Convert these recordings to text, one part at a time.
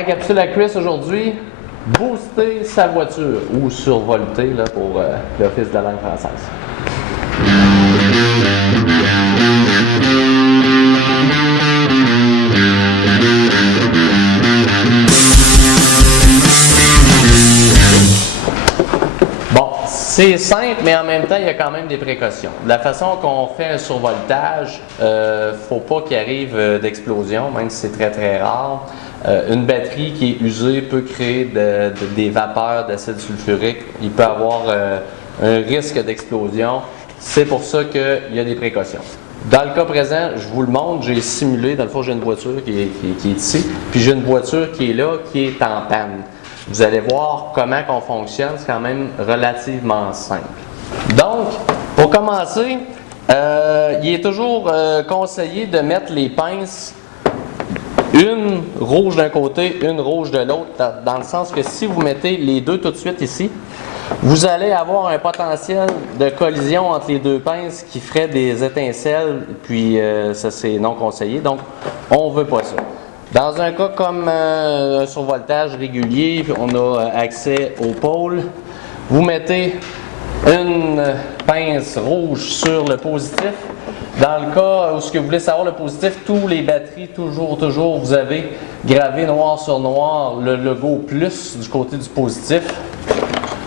la capsule à Chris aujourd'hui, booster sa voiture ou survolter là, pour l'Office de la langue française. Bon, c'est simple, mais en même temps, il y a quand même des précautions. De la façon qu'on fait un survoltage, faut pas qu'il arrive d'explosion, même si c'est très très rare. Une batterie qui est usée peut créer des vapeurs d'acide sulfurique. Il peut avoir un risque d'explosion. C'est pour ça qu'il y a des précautions. Dans le cas présent, je vous le montre, j'ai simulé, dans le fond, j'ai une voiture qui est ici, puis j'ai une voiture qui est là, qui est en panne. Vous allez voir comment on fonctionne, c'est quand même relativement simple. Donc, pour commencer, il est toujours conseillé de mettre les pinces, une rouge d'un côté, une rouge de l'autre, dans le sens que si vous mettez les deux tout de suite ici, vous allez avoir un potentiel de collision entre les deux pinces qui ferait des étincelles, puis ça c'est non conseillé, donc on ne veut pas ça. Dans un cas comme un survoltage régulier, on a accès au pôle, vous mettez une pince rouge sur le positif. Dans le cas où ce que vous voulez savoir le positif, tous les batteries, toujours, vous avez gravé noir sur noir le logo plus du côté du positif.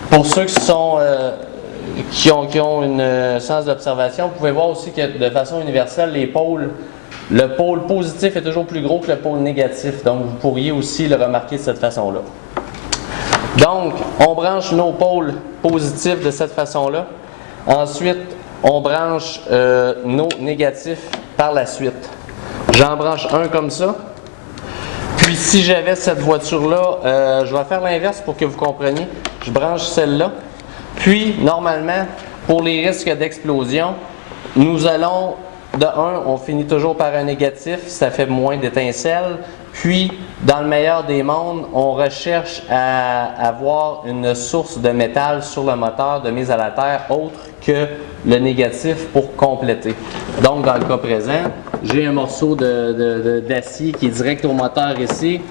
Pour ceux qui ont une sens d'observation, vous pouvez voir aussi que de façon universelle, le pôle positif est toujours plus gros que le pôle négatif. Donc, vous pourriez aussi le remarquer de cette façon-là. Donc, on branche nos pôles positifs de cette façon-là. Ensuite, on branche nos négatifs par la suite. J'en branche un comme ça. Puis, si j'avais cette voiture-là, je vais faire l'inverse pour que vous compreniez. Je branche celle-là. Puis, normalement, pour les risques d'explosion, nous allons, de 1, on finit toujours par un négatif, ça fait moins d'étincelles. Puis, dans le meilleur des mondes, on recherche à avoir une source de métal sur le moteur de mise à la terre autre que le négatif pour compléter. Donc, dans le cas présent, j'ai un morceau d'acier qui est direct au moteur ici,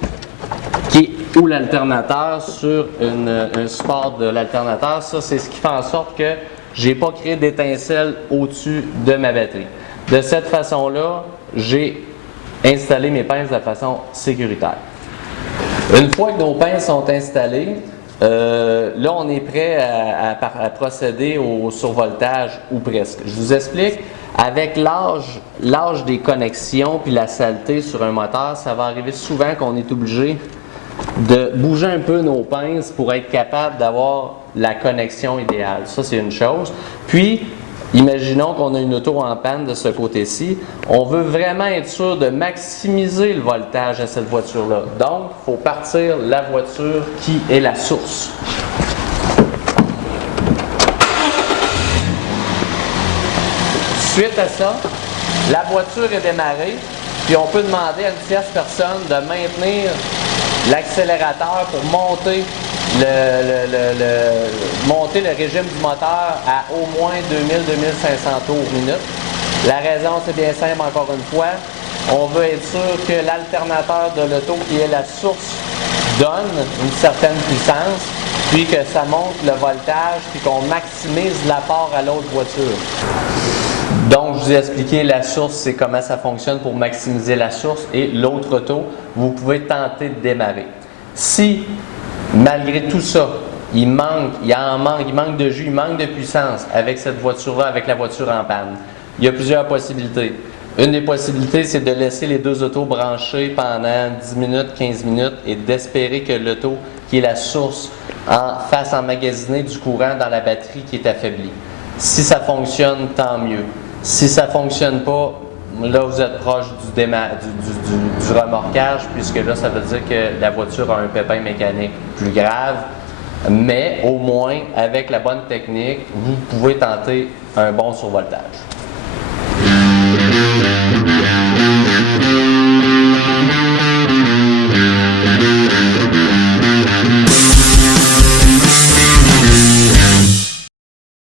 ou l'alternateur sur un support de l'alternateur. Ça, c'est ce qui fait en sorte que je n'ai pas créé d'étincelles au-dessus de ma batterie. De cette façon-là, j'ai installé mes pinces de façon sécuritaire. Une fois que nos pinces sont installées, là, on est prêt à procéder au survoltage ou presque. Je vous explique, avec l'âge des connexions puis la saleté sur un moteur, ça va arriver souvent qu'on est obligé de bouger un peu nos pinces pour être capable d'avoir la connexion idéale. Ça, c'est une chose. Puis, imaginons qu'on a une auto en panne de ce côté-ci. On veut vraiment être sûr de maximiser le voltage à cette voiture-là. Donc, il faut partir la voiture qui est la source. Suite à ça, la voiture est démarrée, puis on peut demander à une tierce personne de maintenir l'accélérateur pour monter le régime du moteur à au moins 2000-2500 tours minute. La raison, c'est bien simple, encore une fois. On veut être sûr que l'alternateur de l'auto, qui est la source, donne une certaine puissance, puis que ça monte le voltage, puis qu'on maximise l'apport à l'autre voiture. Donc, je vous ai expliqué la source, c'est comment ça fonctionne pour maximiser la source, et l'autre auto, vous pouvez tenter de démarrer. Si, malgré tout ça, il manque de jus, il manque de puissance avec cette voiture-là, avec la voiture en panne, il y a plusieurs possibilités. Une des possibilités, c'est de laisser les deux autos branchées pendant 10 minutes, 15 minutes et d'espérer que l'auto, qui est la source, fasse emmagasiner du courant dans la batterie qui est affaiblie. Si ça fonctionne, tant mieux. Si ça ne fonctionne pas, là vous êtes proche du remorquage, puisque là ça veut dire que la voiture a un pépin mécanique plus grave. Mais au moins, avec la bonne technique, vous pouvez tenter un bon survoltage.